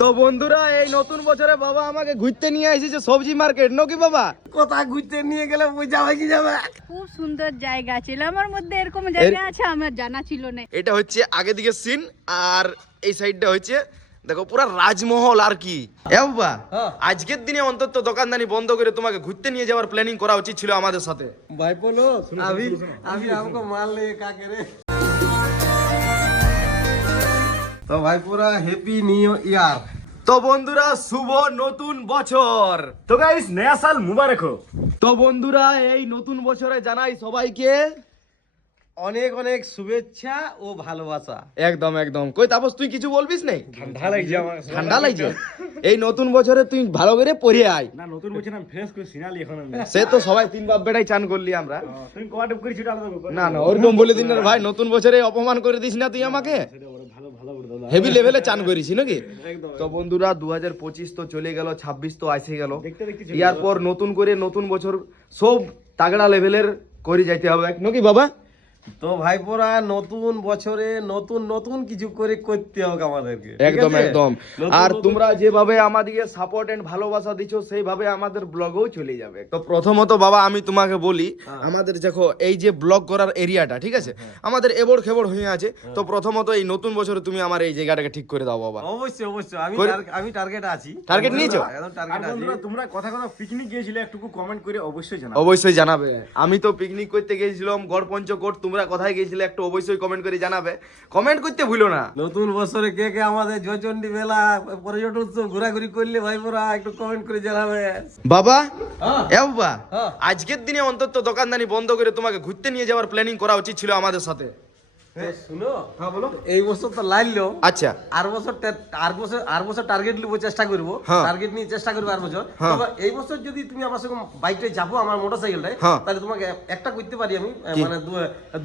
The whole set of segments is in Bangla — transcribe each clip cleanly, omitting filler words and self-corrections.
তো বন্ধুরা এই নতুন বছরে বাবা আমাকে ঘুরতে নিয়ে এসেছে সবজি মার্কেট নাকি বাবা? কোথায় ঘুরতে নিয়ে গেলে যাবে কি যাবে? খুব সুন্দর জায়গা ছিল, আমার মধ্যে এরকম জায়গা আছে আমার জানা ছিল না। এটা হচ্ছে আগে দিকে সিন, আর এই সাইডটা হচ্ছে দেখো পুরা রাজমহল আর কি। এ বাবা, আজকের দিনে অন্তত দোকানদানি বন্ধ করে তোমাকে ঘুরতে নিয়ে যাওয়ার প্ল্যানিং করা উচিত ছিল আমাদের সাথে। ভাই বলো আমি हमको मार ले का करे। তো ভাই পুরা হ্যাপি নিউ ইয়ার। তো বন্ধুরা শুভ নতুন বছর। তো গাইস নয়া সাল মুবারক হো। তো বন্ধুরা এই নতুন বছরে জানাই সবাইকে অনেক অনেক শুভেচ্ছা ও ভালোবাসা। একদম একদম। কই তাপস তুই কিছু বলবিস নাই? ঠান্ডা লাগছে আমার। ঠান্ডা লাগছে? এই নতুন বছরে তুই ভালো করে পড়ে আয়। না নতুন বছর আমি ফ্রেশ করে সিনালি এখন আমি। সে তো সবাই তিন বাপ বেটাই চান করলি আমরা। তুমি কোয়াট করেছিস আলাদা ব্যাপার। না না ওরকম বলে দিন না ভাই, নতুন বছরে অপমান করে দিস না তুই আমাকে। ভালো ভালো করে দাও। হেভি লেভেলে চান করিস নাকি? একদম। তো বন্ধুরা 2025 তো চলে গেল, 26 তো আসে গেল। দেখতে দেখতে চলে ইয়ার পর নতুন করে নতুন বছর সব তাগড়া লেভেলের করে যাইতে হবে নাকি বাবা? তো ভাই পুরা নতুন বছরে নতুন নতুন কিছু করে করতে হবে আমাদেরকে। ঠিক একদম আছে? একদম। নতুন আর নতুন- তোমরা যেভাবে আমাদেরকে সাপোর্ট এন্ড ভালোবাসা দিছো সেইভাবে আমাদের ব্লগও চলে যাবে। তো প্রথমত বাবা আমি তোমাকে বলি, আমাদের দেখো এই যে ব্লগ করার এরিয়াটা ঠিক আছে, আমাদের এবড় খেবড় হয়ে আছে। তো প্রথমত এই নতুন বছরে তুমি আমার এই জায়গাটাকে ঠিক করে দাও বাবা। অবশ্যই অবশ্যই আমি টার্গেট আছি। টার্গেট নিয়েছো? একদম আর টার্গেট আছে। বন্ধুরা তোমরা কথা পিকনিক গিয়েছিলে একটু কমেন্ট করে অবশ্যই জানাও। অবশ্যই জানাবে। আমি তো পিকনিক করতে গিয়েছিলাম গড় পঞ্চকোট, তোমরা কোথায় গিয়েছিলে একটু অবশ্যই কমেন্ট করে জানাবে। কমেন্ট করতে ভুলো না। নতুন বছরে কে কে আমাদের জয়চন্ডী মেলা পর্যটন উৎসব ঘোরাঘুরি করলে ভাই বোরা একটু কমেন্ট করে জানাবে। বাবা হ্যাঁ। এ বাবা, হ্যাঁ। আজকের দিনে অন্তত দোকানদানি বন্ধ করে তোমাকে ঘুরতে নিয়ে যাওয়ার প্ল্যানিং করা উচিত ছিল আমাদের সাথে। শুনো, হ্যাঁ বলো। এই বছর তো লাইলো, আচ্ছা আর বছর টার্গেট নিব, চেষ্টা করবো, হ্যাঁ। টার্গেট নিয়ে চেষ্টা করবো আর বছর। হ্যাঁ। তবে এই বছর যদি তুমি আমার সঙ্গে বাইকটাই যাবো, আমার মোটরসাইকেলটাই, হ্যাঁ। তাহলে তোমাকে একটা করতে পারি আমি, কি? মানে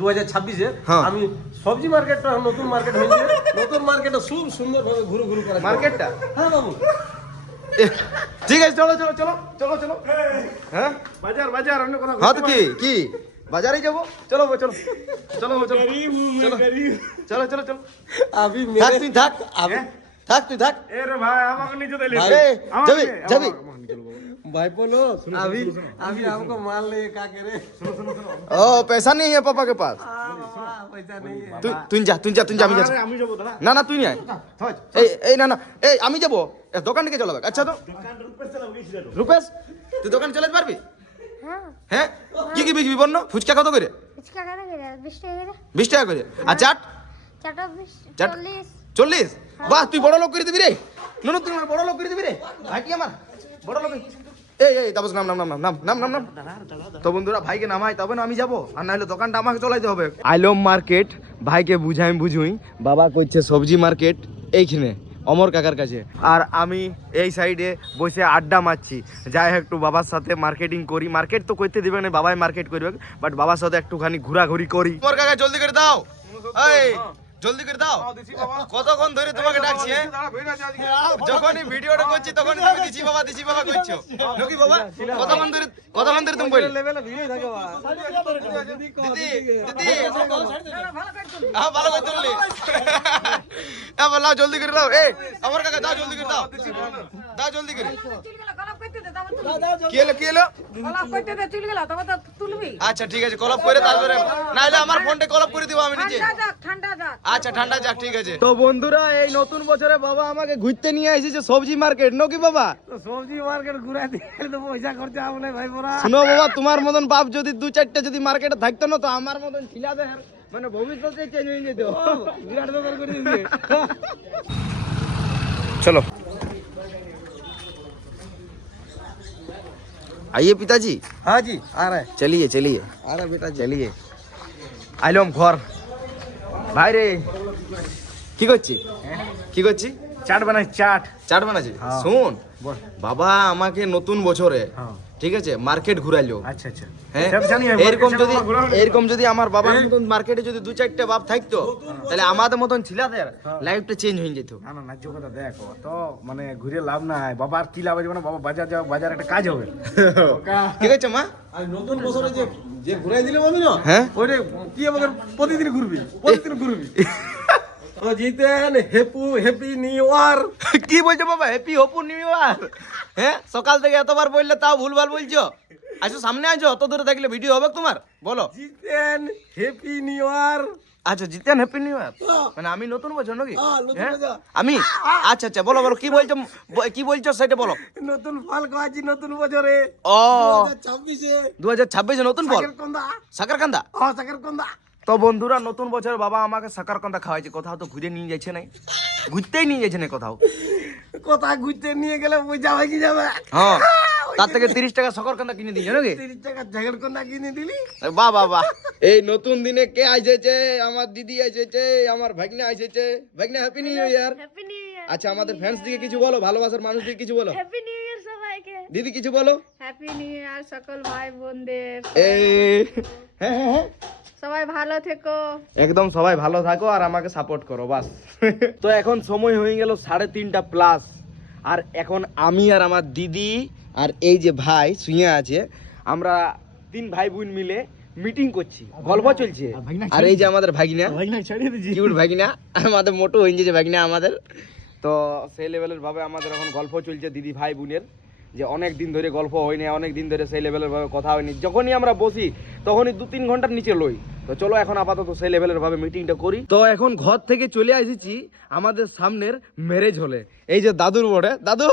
2026-এ হ্যাঁ। আমি সবজি মার্কেটটা নতুন মার্কেট হয়েছে, নতুন মার্কেটটা খুব সুন্দর ভাবে ঘুরে ঘুরে করা যাবে। মার্কেটটা? হ্যাঁ বাবু। ঠিক আছে চলো চলো চলো চলো চলো। হ্যাঁ বাজার বাজার অন্য কথা। হ্যাঁ তো কি কি বাজারে যাবো? চলো চলো চলো চলো চলো চলো চলো চলো। আমি থাক মেরে তুই থাক, থাক তুই থাক। এ রে ভাই আমাকে নিচে দিলে। এই, যাবি যাবি? भाई बोलो अभी हमको मान ले का करे। ও पैसा नहीं है पापा के पास? पैसा नहीं है। তুই যা তুই যা তুই যা, আমি যাচ্ছি। আমি যাবো দাদা। না না তুই নিয়ে আয়। এই এই না না এই আমি যাবো, এ, দোকান থেকে চলাবে। আচ্ছা তো দোকান রূপে চালাও গেছিল। রূপেশ তুই দোকান চালাতে পারবি? হ্যাঁ কি কি বিক্রি বন্য? ফুচকা কত করে? 20 টাকা করে 20 টাকা করে 20 টাকা করে। আর চাট? চাটা 20 চাট? 40 40? বাহ তুই বড় লোক করে দিবি রে। নুনু তুই আমার বড় লোক করে দিবি রে ভাইটি আমার বড় লোক। এই এই তাপস নাম নাম নাম নাম নাম নাম নাম। তো বন্ধুরা ভাইকে নামাই তবে না আমি যাবো, আর নাহলে দোকানটা আমাকে চলাইতে হবে। আইলম মার্কেট ভাইকে বুঝাই বুঝুই, বাবা কইছে সবজি মার্কেট এইখানে অমর কাকার কাছে, আর আমি এই সাইডে বসে আড্ডা মারছি। যাই একটু বাবার সাথে মার্কেটিং করি। মার্কেট তো করতে দিবে না, বাবাই মার্কেট করবে, বাট বাবার সাথে একটুখানি ঘোরাঘুরি করি। অমর কাকা জলদি করে দাও, এই জলদি করে দাও। কতক্ষণ ধরে তোমাকে ডাকছি? যখনই ভিডিওটা করছি তখন তুমি দিছি বাবা করছো নাকি বাবা? কতক্ষণ ধরে তুমি বলি लेवल ভিড়ই থাকে বা। দিদি দিদি হ্যাঁ ভালো করে তুললি। হ্যাঁ বলাও জলদি করে দাও। এই আমার কাকা দাও জলদি করে দাও, দাও জলদি করে। কি এলো আচ্ছা ঠিক আছে কলপ করে, তারপরে নাহলে আমার ফোনটা কলপ করে দিব আমি নিজে। আচ্ছা ঠান্ডা যাক ঠিক আছে। তো বন্ধুরা এই নতুন বছরে বাবা আমাকে ঘুরতে নিয়ে এসেছে সবজি মার্কেট নাকি বাবা? তো সবজি মার্কেট ঘুরাই দিয়ে তো পয়সা খরচা হবে না ভাই বোরা। শুনো বাবা, তোমার মতন বাপ যদি দু চারটা যদি মার্কেটে থাকতো না, তো আমার মতন ছিলাদের মানে ভবিষ্যতে চেঞ্জ হয়ে যেত। বিরাট ব্যাপার করে দিয়েছে। चलो आइए पिताजी, हाँ जी आ रहा है, चलिए चलिए आ रहा है बेटा जी। चलिए। আইলম ঘর ভাই রে। কি করছি কি করছি? চাট বানাই চাট। চাট বানাচ্ছি। শোন বাবা আমাকে নতুন বছরে ঠিক আছে মার্কেট ঘুরাইলো। আচ্ছা আচ্ছা। হ্যাঁ সব জানি আমি, এরকম যদি আমার বাবার মতন মার্কেটে যদি দু চারটা বাপ থাকতো, তাহলে আমাদের মতন ছিলাদের লাইফটা চেঞ্জ হয়ে যেত। না না ন্যায্য কথা দেখো তো, মানে ঘুরে লাভ নাই বাবা। আর কি লাভ আছে? মানে বাবা বাজার যাও, বাজার একটা কাজ হবে। ঠিক আছে মা? আর নতুন বছরে যে যে ঘুরাই দিলে বলবি না, হ্যাঁ ওইটা কি আমাকে প্রতিদিন ঘুরবি, প্রতিদিন ঘুরবি। তো জিতেন হ্যাপি নিউ ইয়ার। কি বলছো বাবা, হ্যাপি হপু নিউ ইয়ার? হ্যাঁ, সকাল থেকে এতবার বললে তাও ভুলভাল বলছো। আচ্ছা সামনে আছো, অত দূরে থাকলে ভিডিও হবে তোমার, বলো। জিতেন হ্যাপি নিউ ইয়ার। আচ্ছা জিতেন হ্যাপি নিউ ইয়ার, মানে আমি নতুন বছর নাকি? নতুন হ্যাঁ? বছর। আমি আচ্ছা আচ্ছা বলো বলো কি বলছো, কি বলছো সেটা বলো। নতুন ফল খাওয়াচ্ছি নতুন বছরে। ও 2026-এ 2026 নতুন ফল, সাকারকন্দা। সাকারকান্দা। সাকারকন্দা। তো বন্ধুরা নতুন বছর বাবা আমাকে সাকারকান্দা খাওয়াইছে, কোথাও তো ঘুরে নিয়ে যাচ্ছে নাই, ঘুরতেই নিয়ে যাচ্ছে না কোথাও। কোথায় ঘুরতে নিয়ে গেলে পয়সা হয় কি যাবে? হ্যাঁ, তার থেকে 30 টাকা সাকারকান্দা কিনে দিয়েছে নাকি? 30 টাকা সাকারকন্দা কিনে দিলি। বাহ বাহ বাহ। এই নতুন দিনে কে আইছেছে? আমার দিদি আইছেছে, আমার ভাগ্নে আইছেছে। ভাগ্নে happy new year. Happy new year. আচ্ছা আমাদের ফ্যান্স দিকে কিছু বলো, ভালোবাসার মানুষ দিকে কিছু বলো। হ্যাপি নিউ ইয়ার সবাইকে। দিদি কিছু বলো। হ্যাপি নিউ ইয়ার সকল ভাই বোনদের, এই হ্যাঁ হ্যাঁ হ্যাঁ, সবাই ভালো থেকো। একদম সবাই ভালো থাকো আর আমাকে সাপোর্ট করো বাস। তো এখন সময় হয়ে গেল 3:30 প্লাস, আর এখন আমি আর আমার দিদি আর এই যে ভাই শুয়ে আছে, আমরা 3 ভাই বোন মিলে মিটিং করছি, গল্প চলছে। আর এই যে আমাদের ভাগিনা, কিউট ভাগিনা, আমাদের মোটো হয়ে গেছে ভাগিনা আমাদের। তো সেই লেভেলের ভাবে আমাদের এখন গল্প চলছে দিদি ভাই বোনের, যে অনেক দিন ধরে গল্প হয়নি, অনেক দিন ধরে সেই লেভেলের ভাবে কথা হয়নি। যখনই আমরা বসি তখনই 2-3 ঘন্টার নিচে লই। তো চলো এখন আপাতত সেই লেভেলের ভাবে মিটিংটা করি। তো এখন ঘর থেকে চলে এসেছি আমাদের সামনের ম্যারেজ হলে। এই যে দাদুর বড়ে, দাদু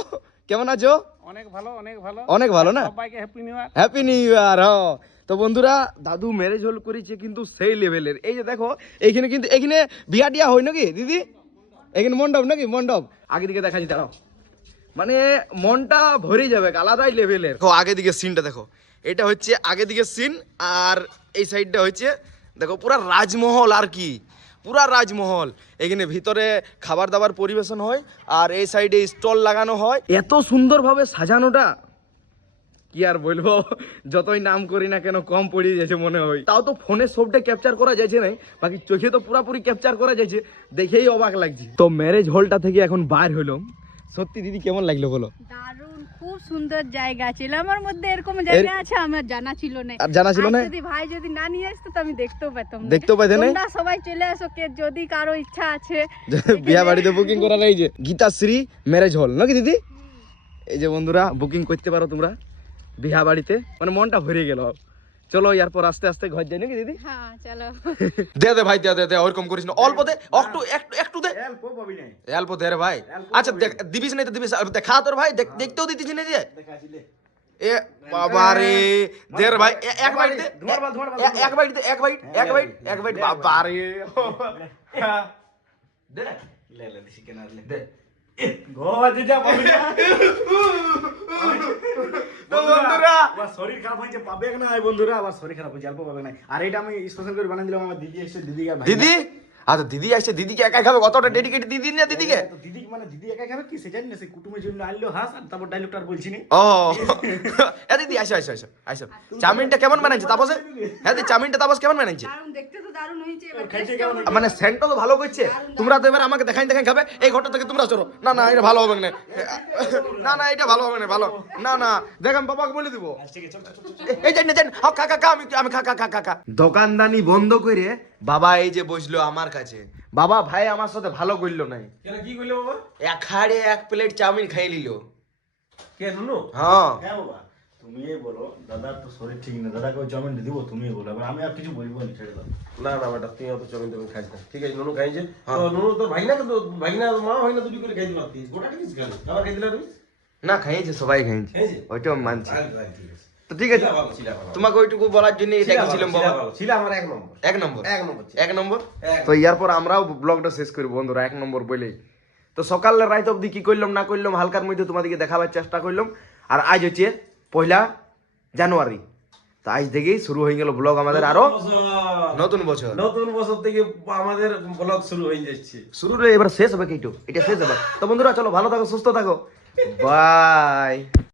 কেমন আছো? অনেক ভালো, অনেক ভালো। অনেক ভালো না? সবাইকে happy new year. Happy new year. তো বন্ধুরা দাদু ম্যারেজ হল করেছে কিন্তু সেই লেভেলের। এই যে দেখো এইখানে কিন্তু এখানে বিয়া টিয়া হয় নাকি দিদি? এখানে মণ্ডপ নাকি? মণ্ডপ আগে দিকে দেখাচ্ছি, দাঁড়াও, মানে মনটা ভরে যাবে, আলাদাই লেভেলের। দেখো আগে দিকে সিনটা দেখো, এটা হচ্ছে আগে দিকে সিন, আর এই সাইডটা হচ্ছে দেখো পুরা রাজমহল, আর কি পুরা রাজমহল। এখানে ভিতরে খাবার দাবার পরিবেশন হয়, আর এই সাইডে স্টল লাগানো হয়। এত সুন্দরভাবে সাজানোটা কি আর বলবো, যতই নাম করি না কেন কম পড়ে যাচ্ছে মনে হয়। তাও তো ফোনে সবটা ক্যাপচার করা যাচ্ছে না, বাকি চোখে তো পুরাপুরি ক্যাপচার করা যাচ্ছে, দেখেই অবাক লাগছে। তো ম্যারেজ হলটা থেকে এখন বার হলাম, সত্যি দিদি কেমন লাগলো বলো? দারুণ, খুব সুন্দর জায়গা ছিল। আমার মধ্যে এরকম জায়গা আছে আমার জানা ছিল না। আর জানা ছিল না? যদি ভাই যদি না নিয়ে আসতো তো আমি দেখতেও পেতাম না। দেখতেও পেতে না? তোমরা সবাই চলে আসো, কে যদি কারো ইচ্ছা আছে বিয়া বাড়িতে বুকিং করা নাই যে গীতাশ্রী ম্যারেজ হল নাকি দিদি? এই যে বন্ধুরা বুকিং করতে পারো তোমরা বিয়া বাড়িতে, মানে মনটা ভরে গেল। চলো এরপর আস্তে আস্তে ঘর যাই নাকি দিদি? হ্যাঁ চলো। দে দে ভাই, দে দে দে, ওরকম করিস না, অল্প দে, একটু একটু একটু দে, অল্প পাবি নাই। অল্প দে রে ভাই। আচ্ছা দেখ, দিবিস নাই তো দিবিস, দেখা তোর ভাই, দেখতেও দিতিস না যে। এ বাবা রে, দে রে ভাই, এক বাইট দে, এক বাইট দে, এক বাইট, এক বাইট, এক বাইট, বাবা রে। দে লে লে দিছি কেন লে। দে। গোয়া যা পাবি না। তো বন্ধুরা আবার শরীর খারাপ হয়েছে, পাবে না এই বন্ধুরা, আবার শরীর খারাপ হয়েছে, অল্প পাবে না। আর এটা আমি স্পেশাল করে বানিয়ে দিলাম, আমার দিদি এসে, দিদি আর ভাই। দিদি, আচ্ছা দিদি আসছে, দিদিকে একাই খাবে, কতটা ডেডিকেটেড দিদি না দিদিকে। তো দিদি মানে দিদি একা খাবে কি সে জানি না, সে কুটুমের জন্য আনলো হাস, আর তারপর ডায়লগটা আর বলছি না। ও এ দিদি আসো আসো আসো আসো। চাউমিনটা কেমন বানাইছে তাপসে? হ্যাঁ দিদি চাউমিনটা তাপস কেমন বানাইছে? দারুণ, দেখতে তো দারুণ হয়েছে। এবার খাইতে taste কেমন? কেমন? মানে সেন্টও তো ভালো করছে। তোমরা তো এবার আমাকে দেখাই দেখাই খাবে, এই ঘরটা থেকে তোমরা চলো। না না এটা ভালো হবে না, না না এটা ভালো হবে না, ভালো না না, দেখ আমি বাবাকে বলে দিব। এই জান জান, খা খা খা, আমি খা খা খা খা খা। দোকানদানি বন্ধ করে বাবা এই যে বসলো আমার কাছে। বাবা ভাই আমার সাথে ভালো করলো নাই, কেন কি কইলো বাবা? এক হাড়ে 1 প্লেট চাউমিন খাই নিল। কে নুনু? হ্যাঁ হ্যাঁ বাবা, তুমি বলো, দাদার তো শরীর ঠিক না, দাদাকে ওই চাউমিন দিব, তুমি বলো, এবার আমি আর কিছু বলবো না, ছেড়ে দাও। না না বেটা, তুই অত চাউমিন টাউমিন খাইস না। ঠিক আছে নুনু খাইছে তো, নুনু তোর ভাইনা কিন্তু ভাইনা মা হয় না, দুটি করে খাই দিলাম। গোটা কিছু খালি আবার খাই দিলা তুমি? না খাইছে, সবাই খাইছে, খাইছে? ওইটাও মানছি। ঠিক আছে। তো ঠিক আছে, তোমাকে ওইটুকু বলার জন্য এটা গেছিলাম বাবা। ছিল আমার 1 নম্বর। 1 নম্বর, 1 নম্বর ছিল। 1 নম্বর। এক তো ইয়ার পর আমরাও ব্লগটা শেষ করব বন্ধুরা 1 নম্বর বলেই। তো সকালের রাত অবধি কি করলাম না করলাম হালকার মধ্যে তোমাদেরকে দেখাবার চেষ্টা করলাম। আর আজ হচ্ছে 1 জানুয়ারি, তো আজ থেকেই শুরু হয়ে গেল ব্লগ আমাদের আরো নতুন বছর। নতুন বছর থেকে আমাদের ব্লগ শুরু হয়ে যাচ্ছে। শুরু এবার শেষ হবে, এটা শেষ হবে। তো বন্ধুরা চলো ভালো থাকো, সুস্থ থাকো, বাই।